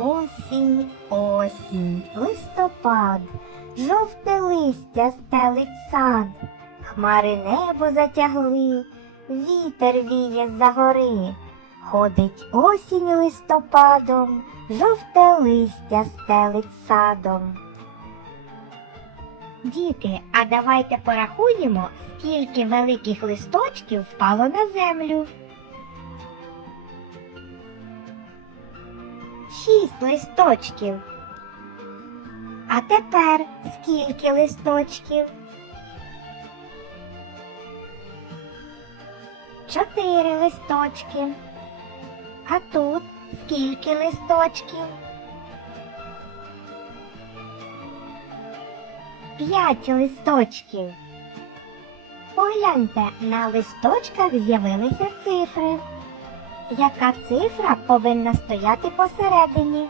Осінь, осінь, листопад, жовте листя стелить сад, хмари небо затягли, вітер віє за гори, ходить осінь листопадом, жовте листя стелить садом. Діти, а давайте порахуємо, скільки великих листочків впало на землю. Шість листочків. А тепер скільки листочків? Чотири листочки. А тут скільки листочків? П'ять листочків. Погляньте, на листочках з'явилися цифри. Яка цифра повинна стояти посередині?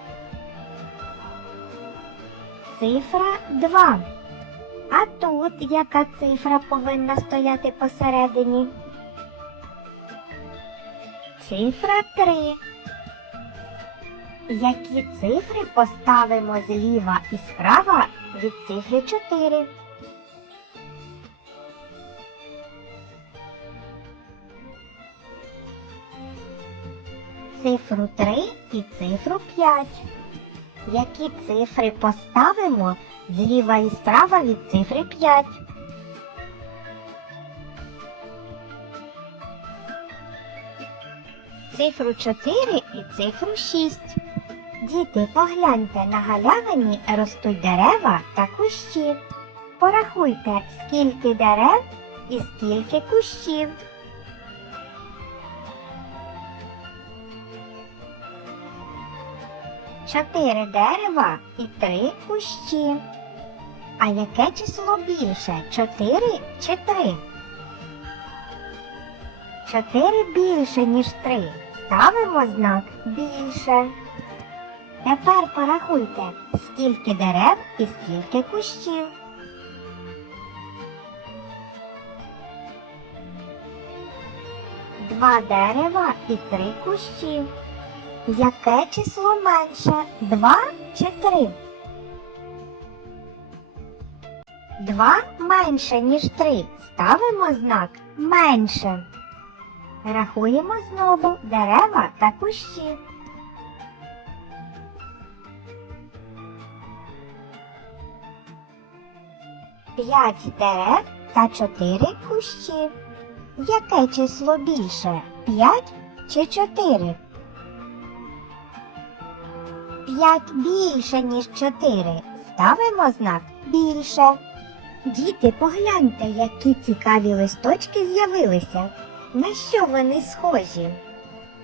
Цифра 2. А тут яка цифра повинна стояти посередині? Цифра 3. Які цифри поставимо зліва і справа від цифри 4? Цифру 3 і цифру 5. Які цифри поставимо зліва і справа від цифри 5? Цифру 4 і цифру 6. Діти, погляньте, на галявині ростуть дерева та кущі. Порахуйте, скільки дерев і скільки кущів. Чотири дерева і три кущі. А яке число більше? Чотири чи три? Чотири більше, ніж три. Ставимо знак більше. Тепер порахуйте, скільки дерев і скільки кущів. Два дерева і три кущі. Яке число менше? Два чи три? Два менше, ніж три. Ставимо знак менше. Рахуємо знову дерева та кущі. П'ять дерев та чотири кущі. Яке число більше? П'ять чи чотири? П'ять більше, ніж чотири. Ставимо знак більше. Діти, погляньте, які цікаві листочки з'явилися. На що вони схожі?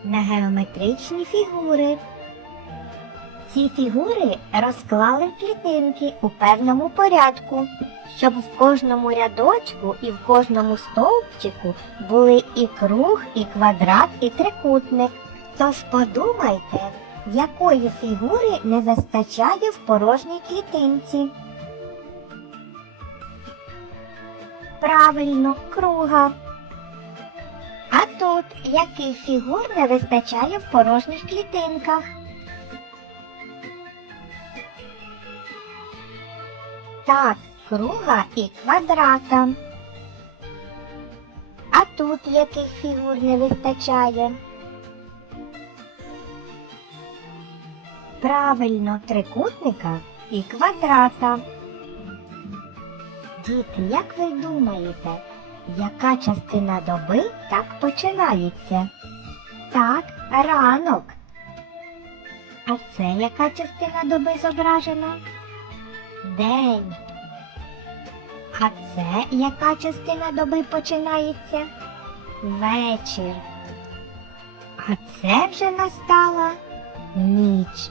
На геометричні фігури. Ці фігури розклали в клітинки у певному порядку, щоб в кожному рядочку і в кожному стовпчику були і круг, і квадрат, і трикутник. Тож подумайте, якої фігури не вистачає в порожній клітинці. Правильно, круга. А тут яких фігур не вистачає в порожніх клітинках? Так, круга і квадрата. А тут яких фігур не вистачає? Правильно, трикутника і квадрата. Діти, як ви думаєте, яка частина доби так починається? Так, ранок. А це яка частина доби зображена? День. А це яка частина доби починається? Вечір. А це вже настала ніч.